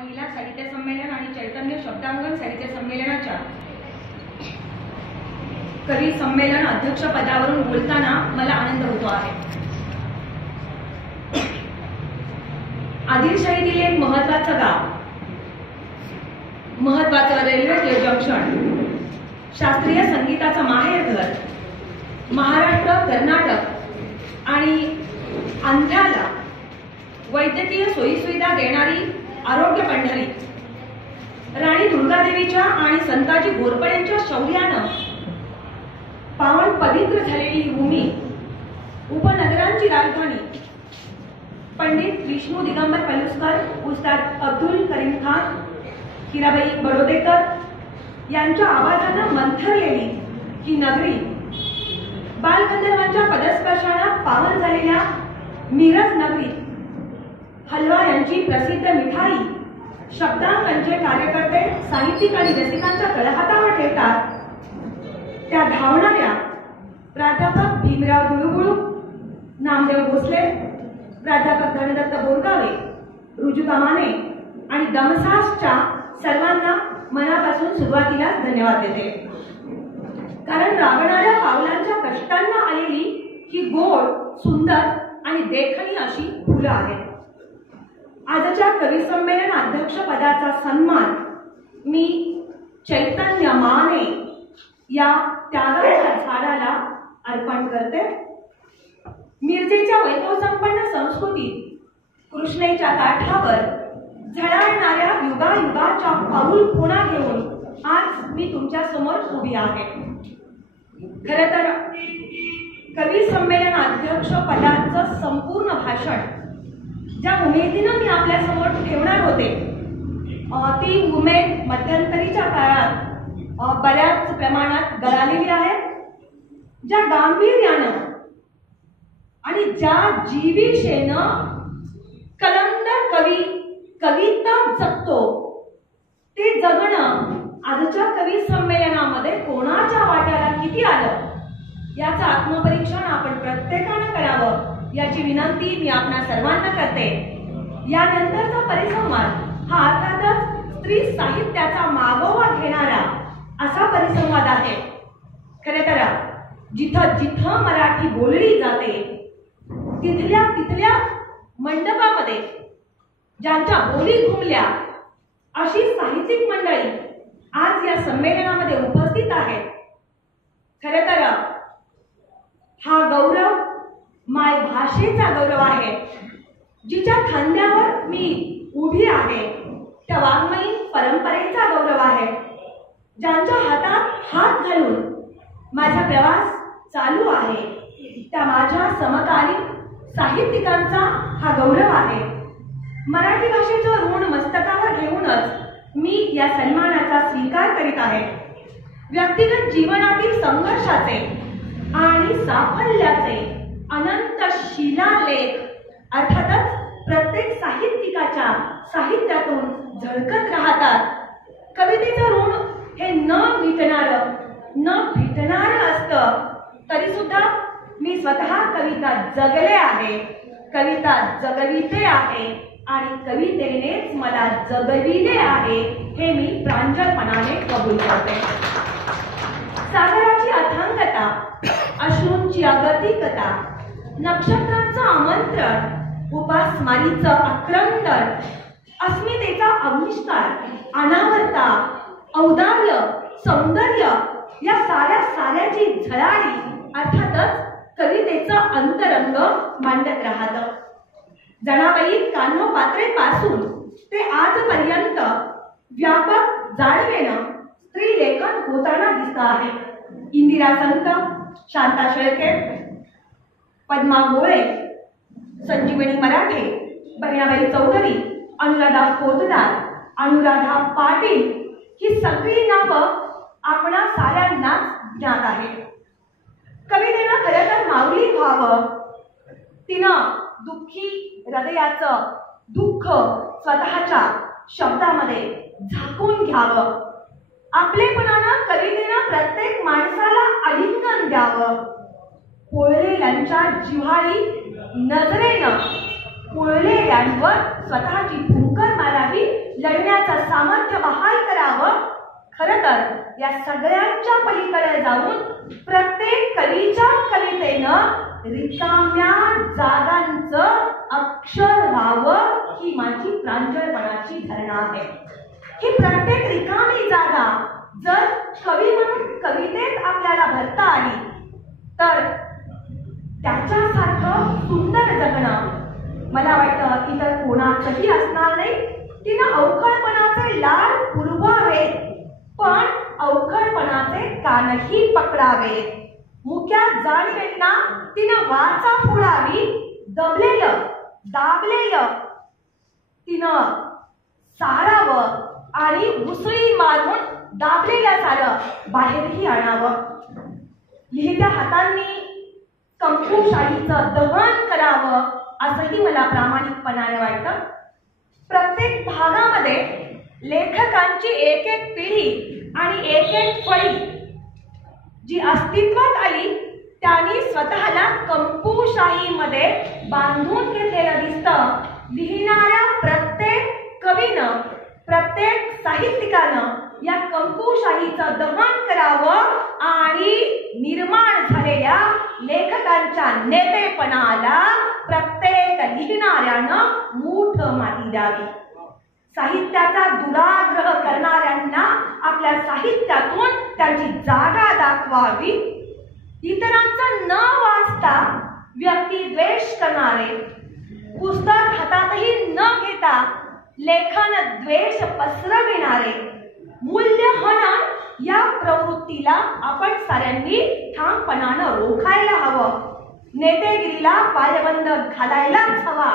महिला साहित्य संमेलन आणि चैतन्य शब्दांगण साहित्य संमेलनाच्या कवी संमेलन अध्यक्ष पदावरून बोलताना मला आनंद होतो आहे। आदिलशाहीतील एक महत्त्वाचं गाव, महत्त्वाचं रेल्वे जंक्शन, शास्त्रीय संगीताचं माहेरघर, महाराष्ट्र, कर्नाटक आणि आंध्राला वैद्यकीय सोयीसुविधा देणारी आरोग्य पंढरी, राणी दुर्गादेवीच्या आणि संताजी घोरपड्यांच्या शौर्यानं पावन पवित्र झालेली ही भूमी, उपनगरांची राजधानी, पंडित विष्णू दिगंबर पलुसकर, उस्ताद अब्दुल करीम खान, हिराबाई बडोदेकर यांच्या आवाजानं मंथरलेली ही नगरी, बालगंधर्वांच्या पदस्पर्शानं पावन झालेल्या मिरज नगरी, हलवा यांची प्रसिद्ध मिठाई शब्दांकांचे कार्यकर्ते साहित्यिक आणि रसिकांच्या तळहातावर ठेवतात त्या धावणाऱ्या प्राध्यापक भीमराव गुळुगुळू, नामदेव भोसले, प्राध्यापक धनदत्त बोरगावे, रुजुता माने आणि दमसासच्या सर्वांना मनापासून सुरुवातीलाच धन्यवाद देते। कारण राबणाऱ्या पावलांच्या कष्टांना आलेली ही गोड, सुंदर आणि देखणी अशी फुलं आहेत। आजच्या कवी संमेलन अध्यक्ष पदाचा सन्मान मी चैतन्य माने या त्यागाच्या झाडाला अर्पण करते। मिरजेच्या वैभवसंपन्न संस्कृतीत कृष्णेच्या काठावर झळाळणाऱ्या युगायुगाच्या पाऊल खुणा घेऊन आज मी तुमच्या समोर उभी आहे। खरं तर कवी संमेलन अध्यक्ष पदाचं संपूर्ण भाषण ज्या उमेदीनं मी आपल्या समोर ठेवणार होते ती उमेद मध्यंतरीच्या काळात बऱ्याच प्रमाणात गळालेली आहे। ज्या गांभीर्यानं आणि ज्या जिव्हाळ्यानं कलंदर कवी कविता जगतो ते जगणं आजच्या कवी संमेलनामध्ये कोणाच्या वाट्याला किती आलं याचं आत्मपरीक्षण आपण प्रत्येकानं करावं याची विनंती मी आपणा सर्वांना करते। यानंतरचा परिसंवाद हा अर्थातच स्त्री साहित्याचा मागोवा घेणारा असा परिसंवाद आहे। खरे तर जिथं जिथं मराठी बोलली जाते तिथल्या तिथल्या मंडपामध्ये ज्यांच्या बोली घुमल्या अशी साहित्यिक मंडळी आज या संमेलनामध्ये उपस्थित आहेत। खरे तर हा गौरव माय भाषेचा गौरव आहे। जिच्या खांद्यावर मी उभी आहे त्या वाङ्मयी परंपरेचा गौरव आहे। ज्यांच्या हातात हात घालून माझा प्रवास चालू आहे त्या माझ्या समकालीन साहित्यिकांचा हा गौरव आहे। मराठी भाषेचं ऋण मस्तकावर घेऊनच मी या सन्मानाचा स्वीकार करीत आहे। व्यक्तिगत जीवनातील संघर्षाचे आणि साफल्याचे अनंत शिलालेख अर्थातच प्रत्येक साहित्यिकाच्या साहित्यातून झळकत राहतात। कवितेचं ऋण हे न फिटणारं असतं तरी सुद्धा मी स्वतः कविता जगले आहे, कविता जगविते आहे आणि कवितेनेच मला जगविले आहे हे मी प्रांजळपणाने कबूल करते। सागराची अथांगता, अश्रूंची अगतिकता, नक्षत्रांचं आमंत्रण, उपासमारीचं आक्रंदन, अस्मितेचा आविष्कार, अनावरता, औदार्य, सौंदर्य या साऱ्याची झळाळी अर्थातच कवितेचं अंतरंग मांडत राहतं। जनाबाई कान्होपात्रेपासून ते आजपर्यंत व्यापक जाणवेनं स्त्रीलेखन होताना दिसत आहे। इंदिरा संत, शांता शेळके, पद्मा गोळे, संजीवनी मराठे, बहिणाबाई चौधरी, अनुराधा पोतदार, अनुराधा पाटील ही सगळी नावं आपणा साऱ्यांनाच ज्ञात आहेत। कवितेनं खरं तर माऊली व्हावं, तिनं दुःखी हृदयाचं दुःख स्वतःच्या शब्दामध्ये झाकून घ्यावं। आपलेपणानं कवितेनं प्रत्येक माणसाला आलिंगन द्यावं। पोळलेल्यांच्या जिव्हाळी नजरेनं पोळलेल्यांवर स्वतःची फुंकर मारावी लढण्याचं सामर्थ्य बहाल करावं. खरं तर या सगळ्यांच्या पलीकडे जाऊन प्रत्येक कवीच्या कवितेनं रिकाम्या जागांचं अक्षर व्हावं ही माझी प्रांजळपणाची धारणा आहे. ही प्रत्येक रिकामी जागा जर कवी म्हणून कवितेत आपल्याला भरता आली तर त्याच्यासारखं सुंदर जगणं मला वाटतं इतर कोणाचंही असणार नाही. तिनं अवखळपणाचे लाड पुरवावे पण अवखळपणाचे कानही पकडावे. मुक्या जाणीवेंना तिनं वाचा फोडावी. दबलेलं दाबलेलं तिनं सारावं आणि उसळी मारून दाबलेलं सारं बाहेरही आणावं. लिहित्या हातांनी कंकुशाहीचं दहन करावं असंही मला प्रामाणिकपणाने वाटतं. प्रत्येक भागामध्ये लेखकांची एक एक पिढी आणि एक एक फळी जी अस्तित्वात आली त्यांनी स्वतःला कंकुशाहीमध्ये बांधून घेतलेलं दिसतं. लिहिणाऱ्या प्रत्येक कवीनं प्रत्येक साहित्यिकानं या कंकुशाहीचं दहन करावं आणि निर्माण झालेल्या लेखकांच्या नेतेपणाला प्रत्येक लिहिणाऱ्यानं मूठ माती द्यावी. साहित्याचा दुराग्रह करणाऱ्यांना आपल्या साहित्यातून त्यांची जागा दाखवावी. इतरांचं न वाचता व्यक्तिद्वेष करणारे, पुस्तक हातातही न घेता लेखन द्वेष पसरविणारे, मूल्यहनन या प्रवृत्तीला आपण साऱ्यांनी ठामपणानं रोखायला हवं. नेतेगिरीला पायबंद घालायलाच हवा.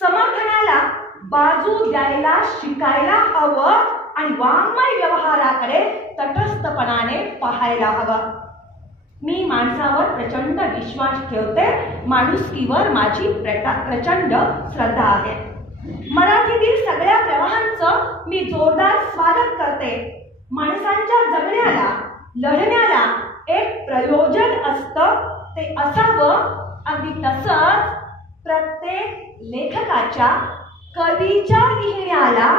समर्थनाला बाजू द्यायला शिकायला हवं आणि वाङ्मय व्यवहाराकडे तटस्थपणाने पाहायला हवं. मी माणसावर प्रचंड विश्वास ठेवते. माणुसकीवर माझी प्रचंड श्रद्धा आहे. मराठीतील सगळ्या प्रवाहांचं मी जोरदार स्वागत करते. माणसांच्या जगण्याला लढण्याला एक प्रयोजन असतं. ते असावं. अगदी तसंच प्रत्येक लेखकाच्या कवीच्या लिहिण्याला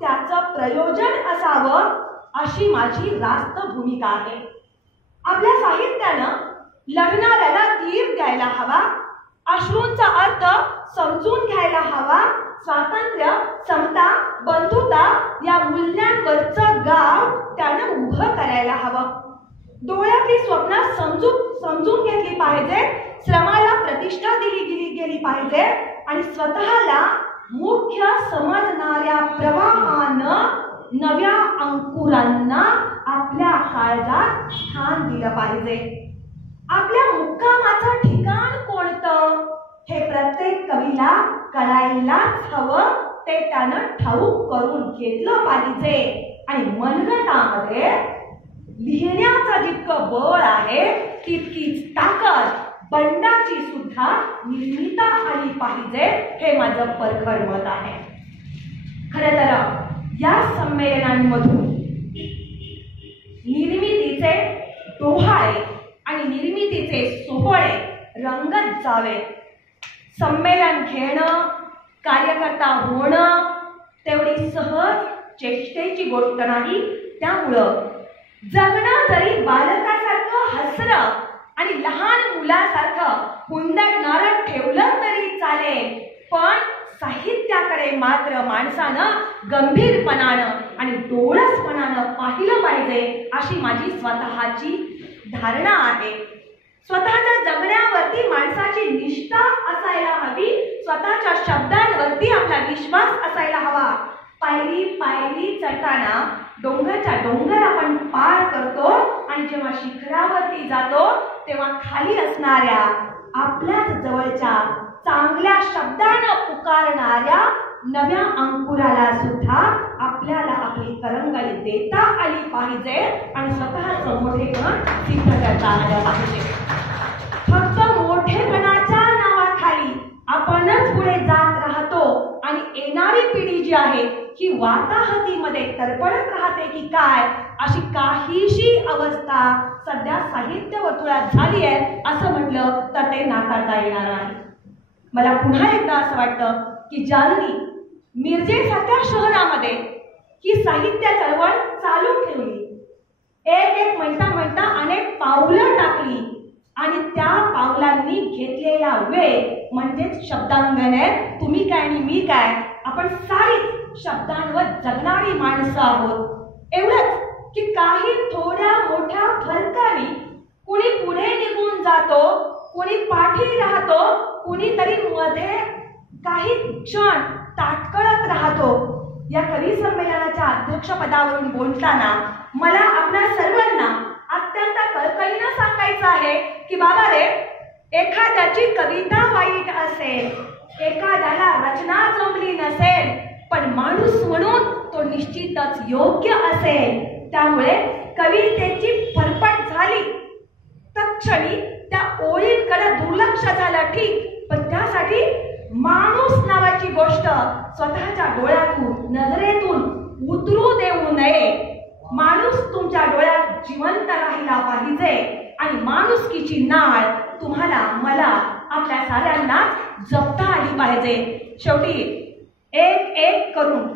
त्याचं प्रयोजन असावं अशी माझी रास्त भूमिका आहे. आपल्या साहित्यानं लढणाऱ्याला धीर द्यायला हवा. अश्रूंचा अर्थ समजून घ्यायला हवा. स्वातंत्र्य, समता, बंधुता या मूल्यांवरचं गाव त्यानं उभं करायला हवं. डोळ्यातली स्वप्न समजून घेतली पाहिजे. श्रमाला प्रतिष्ठा दिली गेली पाहिजे आणि स्वतःला मुख्य समजणाऱ्या प्रवाहानं नव्या अंकुरांना आपल्या काळजात स्थान दिलं पाहिजे. आपल्या मुक्कामाचं ठिकाण कोणतं हे प्रत्येक कवीला कळायलाच हवं. ते त्यानं ठाऊक करून घेतलं पाहिजे आणि मनगटामध्ये लिहिण्याचं जितकं बळ आहे तितकीच ताकद बंडाची सुद्धा निर्मिता आली पाहिजे हे माझं परखड मत आहे. खरं तर या संमेलनांमधून निर्मितीचे डोहाळे आणि निर्मितीचे सोहळे रंगत जावे. संमेलन घेणं, कार्यकर्ता होणं तेवढी सहज चेष्टेची गोष्ट नाही. त्यामुळं जगणं जरी बालकासारखं हसरं आणि लहान मुलासारखं हुंदडणारं ठेवलं तरी चालेल, पण साहित्याकडे मात्र माणसानं गंभीरपणानं आणि डोळसपणानं पाहिलं पाहिजे अशी माझी स्वतःची धारणा आहे. स्वतःच्या जगण्यावरती माणसाची निष्ठा असायला हवी. स्वतःच्या शब्दांवरती आपला विश्वास असायला हवा. पायरी पायरी चढताना डोंगरच्या डोंगर आपण पार करतो आणि जेव्हा शिखरावरती जातो तेव्हा खाली असणाऱ्या आपल्याच जवळच्या चांगल्या शब्दानं पुकारणाऱ्या नव्या अंकुराला सुद्धा आपल्याला आपली करंगळी देता आली पाहिजे आणि स्वतःचं मोठेपण सिद्ध करता आलं पाहिजे. फक्त मोठेपणाच्या नावाखाली आपणच पुढे जात राहतो आणि येणारी पिढी जी आहे ही वाताहतीमध्ये तरफडत राहते की काय अशी काहीशी अवस्था सध्या साहित्य वर्तुळात झाली आहे असं म्हटलं तर ते नाकारता येणार नाही. मला पुन्हा एकदा असं वाटतं की ज्यांनी मिरजेसारख्या शहरामध्ये ही साहित्य चळवळ चालू ठेवली. एक एक म्हणता अनेक पावलं टाकली आणि त्या पावलांनी घेतलेला वेळ म्हणजेच शब्दांगण. तुम्ही काय आणि मी काय, आपण सारी शब्दांवर जगणारी माणसं आहोत. एवढंच की काही थोड्या मोठ्या फरकाने कुणी पुढे निघून जातो, कुणी पाठी राहतो, कुणीतरी मध्ये काही क्षण ताटकळत राहतो. या कवी संमेलनाच्या अध्यक्षपदावरून बोलताना मला आपल्या सर्वांना अत्यंत कळकळीनं सांगायचं आहे की बाबा रे, एखाद्याची कविता वाईट असेल, एखाद्याला रचना जमली नसेल, पण माणूस म्हणून तो निश्चितच योग्य असेल. त्यामुळे कवितेची फरफट झाली तत्क्षणी त्या ओळींकडे दुर्लक्ष झालं, ठीक, पण त्यासाठी माणूस नावाची गोष्ट स्वतःच्या डोळ्यातून, नजरेतून उतरू देऊ नये. माणूस तुमच्या डोळ्यात जिवंत राहिला पाहिजे आणि माणुसकीची नाळ तुम्हाला, मला, आपल्या साऱ्यांना जपता आली पाहिजे. शेवटी एक एक करून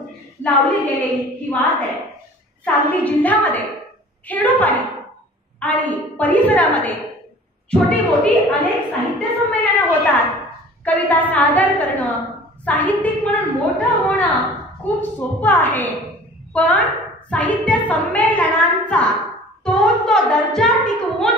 लावली गेलेली ही वाट आहे. सांगली जिल्ह्यामध्ये खेडोपाडी आणि परिसरामध्ये छोटी मोठी अनेक साहित्य संमेलनं होतात. कविता सादर करणं, साहित्यिक म्हणून मोठं होणं खूप सोपं आहे, पण साहित्य संमेलनांचा तो दर्जा टिकवून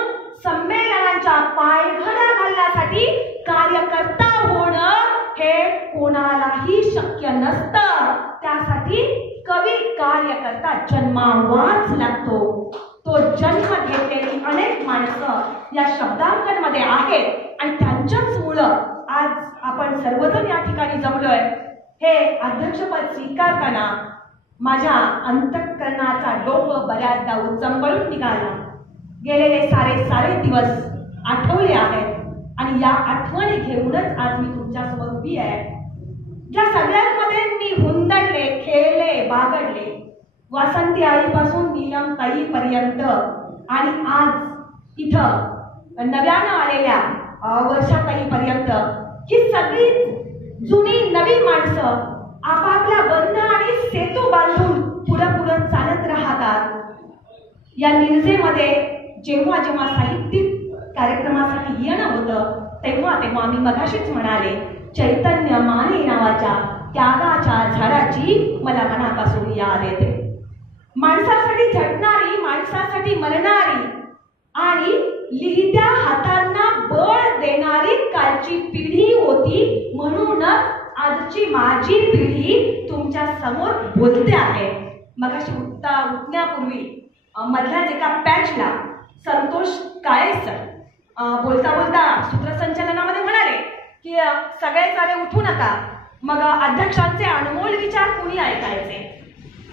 संमेलनांच्या पायघड्या घालण्यासाठी कार्यकर्ता होणं हे कोणालाही शक्य नसतं. त्यासाठी कवी कार्यकर्ता जन्मावाच लागतो. तो जन्म घेतलेली अनेक माणसं या शब्दांकनमध्ये आहेत आणि त्यांच्याच मुलं आज आपण सर्वजण या ठिकाणी जमलोय. हे अध्यक्षपद स्वीकारताना माझ्या अंतःकरणाचा डोंब बऱ्याचदा उचंबळून निघाला. गेलेले सारे दिवस आठवले आहेत आणि या आठवणी घेऊनच आज मी तुमच्यासमोर उभी आहे. ज्या सगळ्यांमध्ये मी हुंदडले, खेळले, बागडले, वासंती आईपासून नीलम ताईपर्यंत आणि आज इथं नव्यानं आलेल्या वर्षाताईपर्यंत ही सगळी जुनी नवी माणसं आपापला बंध आणि सेतू बांधून पुढं चालत राहतात. या मिरजेमध्ये जेव्हा जेव्हा साहित्यिक कार्यक्रमासाठी येणं होतं तेव्हा मी मगाशीच म्हणाले, चैतन्य माने नावाच्या त्यागाच्या झाडाची मला मनापासून याद येते. माणसासाठी झटणारी, माणसासाठी मरणारी आणि लिहित्या हातांना बळ देणारी कालची पिढी होती. म्हणूनच आजची माझी पिढी तुमच्या समोर बोलते आहे. मगाशी उठण्यापूर्वी मधल्याच एका पॅचला संतोष काळे सर बोलता सूत्रसंचालनामध्ये म्हणाले की सगळे उठू नका, मग अध्यक्षांचे अनमोल विचार कुणी ऐकायचे.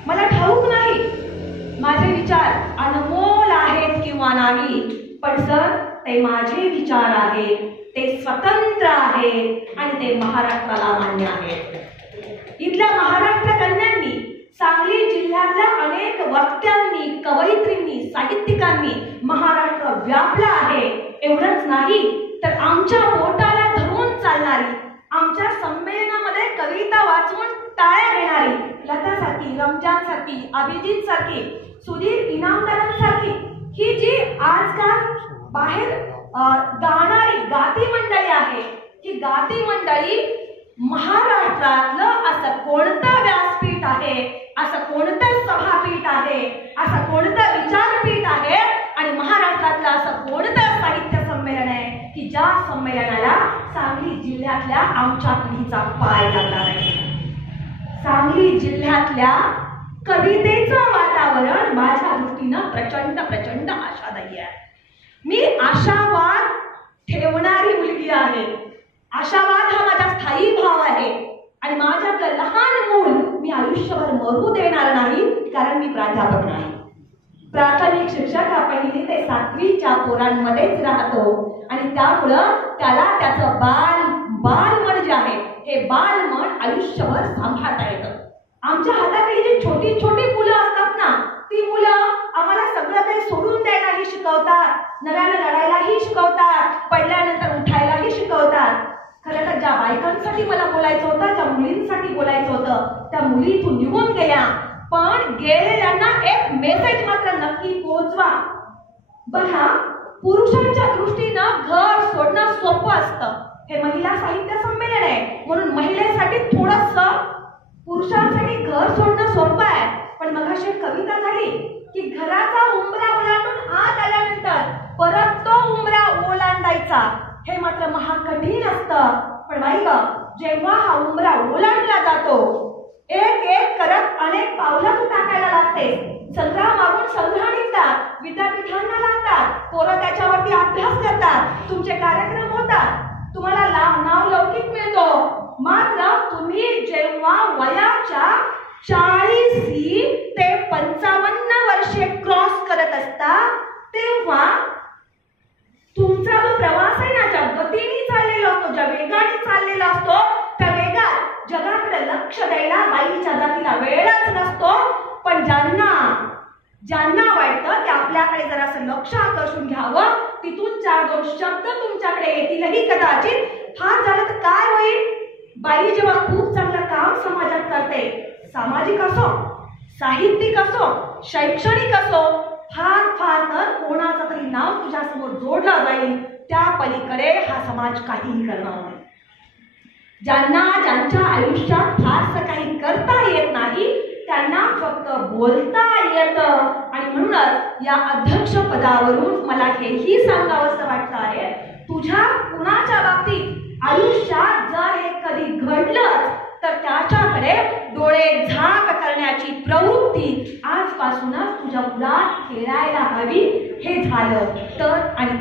मला ठाऊक नाही माझे विचार अनमोल आहेत किंवा नाही, पण सर ते माझे विचार आहेत, ते स्वतंत्र आहेत आणि ते महाराष्ट्राला मान्य आहेत. इथल्या महाराष्ट्र कन्यांनी, सांगली जिल्ह्यातल्या अनेक वक्त्यांनी, कवयित्रींनी, साहित्यिकांनी महाराष्ट्र व्यापला आहे. एवढंच नाही तर आमच्या पोटाला धरून चालणारी, आमच्या संमेलनामध्ये कविता वाचून टाळ्या घेणारी लतासारखी, रमजानसारखी, अभिजितसारखी, सुधीर इनामदारांसारखी ही जी आजकाल बाहेर गाणारी गाती मंडळी आहे, ही गाती मंडळी महाराष्ट्रातलं असं कोणतं व्यासपीठ आहे, असं कोणतं सभापीठ आहे, असं कोणतं विचारपीठ आहे आणि महाराष्ट्रातलं असं कोणतं साहित्य संमेलन आहे की ज्या संमेलनाला सांगली जिल्ह्यातल्या आमच्या पिढीचा पाय लागला नाही. सांगली जिल्ह्यातल्या कवितेचं वातावरण माझ्या दृष्टीनं प्रचंड आशादायी आहे. मी आशावाद ठेवणारी मुलगी आहे. आशावाद हा माझा स्थायी भाव आहे आणि माझ्यातलं लहान मूल मी आयुष्यभर मरू देणार नाही, कारण मी प्राध्यापक नाही. प्राथमिक शिक्षक हा 1ली ते 7वीच्या पोरांमध्येच राहतो आणि त्यामुळं त्याला त्याचं बालमन जे आहे हे बालमन आयुष्यभर सांभाळता येतं. आमच्या हाताखाली जी छोटी छोटी मुलं असतात ना, ती मुलं आम्हाला सगळं काही सोडून द्यायलाही शिकवतात, नव्यानं लढायलाही शिकवतात, पडल्यानंतर उठायलाही शिकवतात. खरं तर ज्या ज्या बायकांसाठी मला बोलायचं होतं, ज्या मुलींसाठी बोलायचं होतं, त्या मुली इथून निघून गेल्या, पण गेलेल्यांना एक मेसेज मात्र नक्की पोहोचवा. बघा, पुरुषांच्या दृष्टीनं घर सोडणं सोपं असतं. हे महिला साहित्य संमेलन आहे म्हणून महिलेसाठी थोडस, पुरुषांसाठी घर सोडणं सोपं आहे. पण मग अशी कविता झाली की घराचा उंबरा ओलांडून आत आल्यानंतर परत तो उंबरा ओलांडायचा हे मात्र महाकठीण असतं. पण बाई ग, जेव्हा हा उंबरा ओलांडला जातो, एक एक करत अनेक पावलं तू टाकायला लागते. संग्रह मागून संग्रह निघतात, विद्यापीठांना लागतात, पोरं त्याच्यावरती अभ्यास करतात, तुमचे कार्यक्रम होतात, तुम्हाला नाव लौकिक मिळतो. मात्र तुम्ही जेव्हा वयाच्या 40 ते 55 वर्षे क्रॉस करत असता, तेव्हा तुमचा जो प्रवास आहे ना, ज्या गतीने चाललेला असतो, ज्या वेगाने चाललेला असतो, त्या वेगात जगाकडे लक्ष द्यायला बाईच्या जातीला वेळच नसतो. पण ज्यांना वाटतं की आपल्याकडे जरासं लक्ष आकर्षून घ्यावं, तिथून 4-2 शब्द तुमच्याकडे येतीलही कदाचित. फार झालं तर काय होईल? बाई जेव्हा खूप चांगलं काम समाजात करते, सामाजिक असो, साहित्यिक असो, शैक्षणिक असो, फार तर कोणाचं तरी नाव तुझ्यासमोर जोडलं जाईल. त्या पलीकडे हा समाज काहीही करणार नाही. ज्यांच्या आयुष्यात फारसं काही करता येत नाही, त्यांना फक्त बोलता येतं. आणि म्हणूनच या अध्यक्ष पदावरून मला हेही सांगावंसं वाटतं आहे, तुझ्या कुणाच्या बाबतीत आयुष्यात जर हे कधी घडलं तर त्याच्याकडे डोळे झाक करण्याची प्रवृत्ती आजपासूनच तुझ्या मुलात खेळायला हवी. हे झालं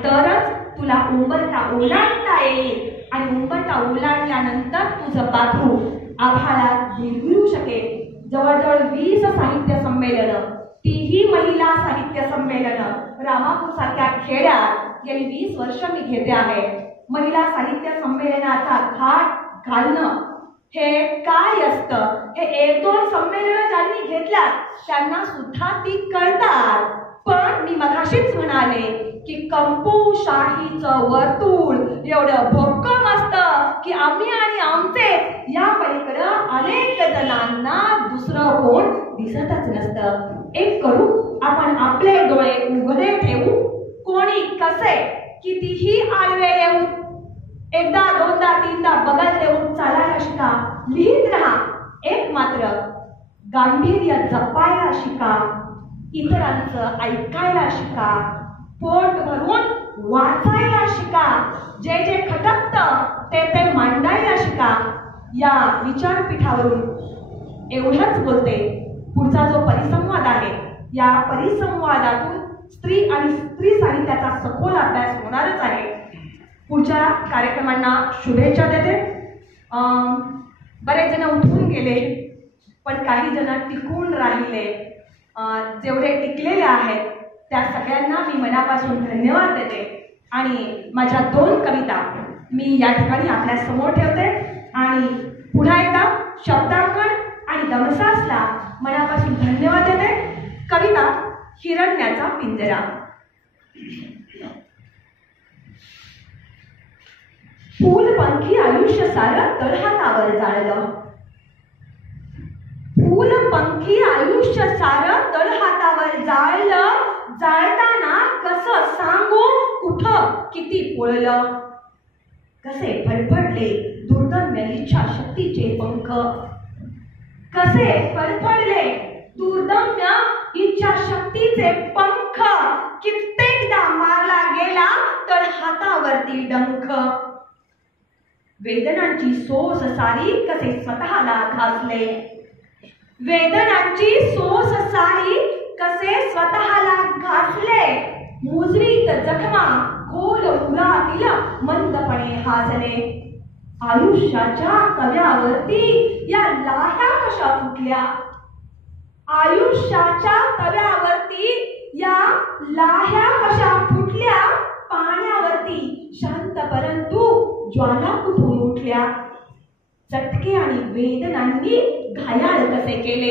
तरच तुला उंबरठा ओलांडता येईल. आणि उंबरठा ओलांडल्यानंतर तुझं पाखरू आभाळात भिरभिरू शकेल. जवळजवळ 20 साहित्य संमेलनं, तीही महिला साहित्य संमेलनं रामापूर सारख्या खेड्यात गेली 20 वर्ष मी घेते आहे. महिला साहित्य संमेलनाचा घाट घालणं हे काय असतं हे 1-2 संमेलनं ज्यांनी घेतल्यात त्यांना सुद्धा ती कळतात. पण मी मगाशीच म्हणाले की कंपूशाहीचं वर्तुळ एवढं भक्कम असतं की आम्ही आणि आमचे या पलीकडं अनेक जणांना दुसरं कोण दिसतच नसतं. एक करू आपण, आपले डोळे उघडे ठेवू, कोणी कसे कितीही आडवे येऊ, एकदा 2दा 3दा बगल देऊन चालायला शिका. लिहित राहा. एक मात्र गांभीर्य जपायला शिका, इतरांचं ऐकायला शिका, पोट भरून वाचायला शिका, जे जे खटकतं ते मांडायला शिका. या विचारपीठावरून एवढंच बोलते. पुढचा जो परिसंवाद आहे, या परिसंवादातून स्त्री आणि स्त्री साहित्याचा सखोल अभ्यास होणारच आहे. पुढच्या कार्यक्रमांना शुभेच्छा देते. बरेच जण उठून गेले, पण काही जण टिकून राहिले. जेवढे टिकलेले आहेत त्या सगळ्यांना मी मनापासून धन्यवाद देते. आणि माझ्या 2 कविता मी या ठिकाणी आपल्या समोर ठेवते. आणि पुन्हा एकदा शब्दांकन आणि दमसासला मनापासून धन्यवाद देते. कविता हिरण्याचा पिंजरा. फूलपंखी आयुष्य सारं तळहातावर जाळलं, फूलपंखी आयुष्य सारं तळहातावर जाळलं, जाळताना कसं सांगू कुठं किती पोळलं, कसे फडफडले दुर्दम्य इच्छा शक्तीचे पंख, कसे फडफडले दुर्दम्य इच्छा शक्तीचे पंख, कित्येकदा मारला गेला तळहातावरती डंख. वेदनांची सोस सारी कसे स्वतःला घासले, वेदनांची सोस सारी कसे स्वतःला घासले, मुजरीत जखमा खोल उरातील मंदपणे हासले. आयुष्याच्या तव्यावरती या लाह्या कशा फुटल्या, आयुष्याच्या तव्यावरती या लाह्या कशा फुटल्या, पाण्यावरती शांत परंतु ज्वाला कुठून उठल्या. चटके आणि वेदनांनी घायाळ कसे केले,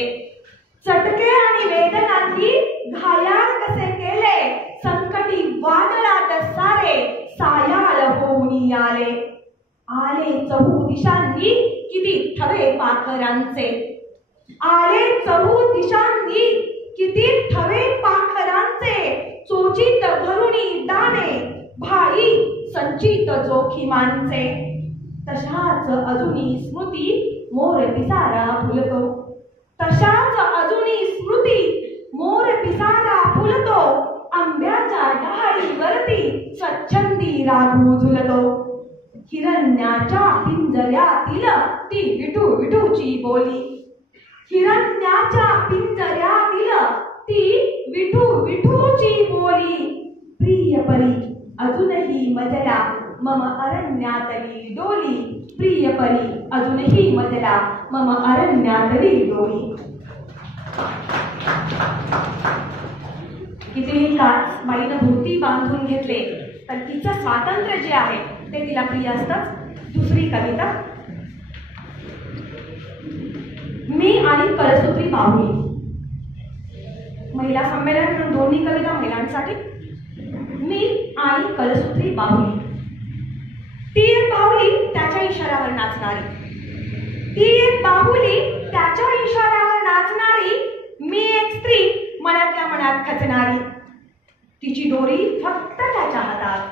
चटके आणि वेदनांनी घायाळ कसे केले, संकटी वादळात सारे सायाळ होऊन आले. आले चहू दिशांनी किती थवे पाखरांचे, आले चहू दिशांनी किती थवे पाखरांचे, चोचीत भरुणी दाणे भाई संचित जोखिमांचे. तशाच अजूनी स्मृती मोर पिसारा फुलतो, तशाच अजूनी स्मृती मोर पिसारा फुलतो, आंब्याच्या डहाळीवरती स्वच्छंदी राघू झुलतो. हिरण्याच्या पिंजऱ्यातील ती विठू विठूची बोली, हिरण्याच्या पिंजऱ्यातील ती विठू विठूची बोली. प्रिय परी अजूनही मजला मम अरण्यातली डोली, प्रिय परी अजूनही मजला मम अरण्यातली डोली. कितीही काळ बाईनं भोवती बांधून घेतले तर तिचं स्वातंत्र्य जे आहे ते तिला प्रिय असतंच. दुसरी कविता, मी आणि कळसूत्री बाहुली. महिला संमेलन म्हणून दोन्ही कविता महिलांसाठी. मी आणि कळसूत्री बाहुली. ती एक बाहुली त्याच्या इशाऱ्यावर नाचणारी, ती एक बाहुली त्याच्या इशाऱ्यावर नाचणारी, मी एक स्त्री मनातल्या मनात खचणारी. तिची दोरी फक्त त्याच्या हातात,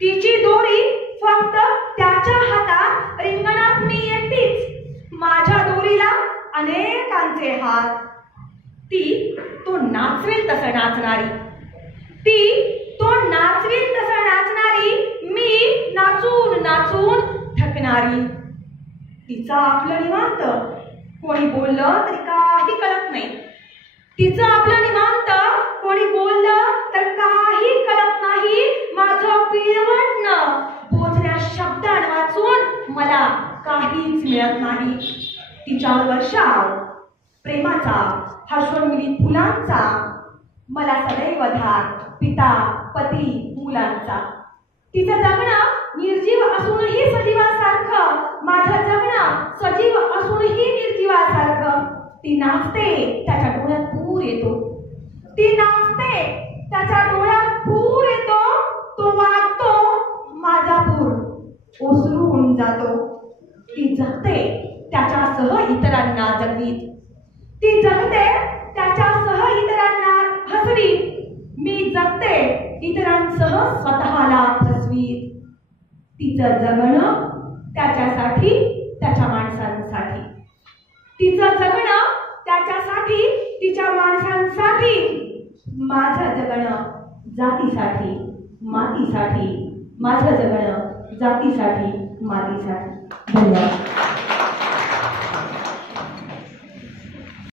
तिची दोरी फक्त त्याच्या हातात. रिंगणात मी एकटीच, माझ्या दोरीला अनेकांचे हात. ती तो नाचवेल तसं नाचणारी, ती तो नाचवेल तसं नाचणारी, मी नाचून नाचून थकणारी. तिचं आपलं निवांत, कोणी बोललं तरी काही कळत नाही. तिचं आपलं निवांत, कोणी बोललं तर काही कळत नाही. माझं पिळवटणं पोचण्या शब्दान वाचून मला काहीच मिळत नाही. तिच्यावर वर्षाव प्रेमाचा, हर्षोन्मिलित फुलांचा, मला सदैव धार पिता पती मुलांचा. तिचं जगणं निर्जीव असूनही सजीवासारखं, माझं जगणं सजीव असूनही निर्जीवासारखं. ती नाचते त्याच्या डोळ्यात पूर येतो, ती नाचते त्याच्या डोळ्यात पूर येतो. तो वागतो माझा पूर ओसरून जातो. ती जगते त्याच्यासह इतरांना जगवीत, ती जगते त्याच्यासह इतरांना हसवीत. मी जगते इतरांसह स्वतःला फसवीत. तिचं जगणं त्याच्यासाठी, त्याच्या माणसांसाठी, तिचं जगणं त्याच्यासाठी, तिच्या माणसांसाठी. माझं जगणं जातीसाठी मातीसाठी, माझं जगणं जातीसाठी मातीसाठी. धन्यवाद.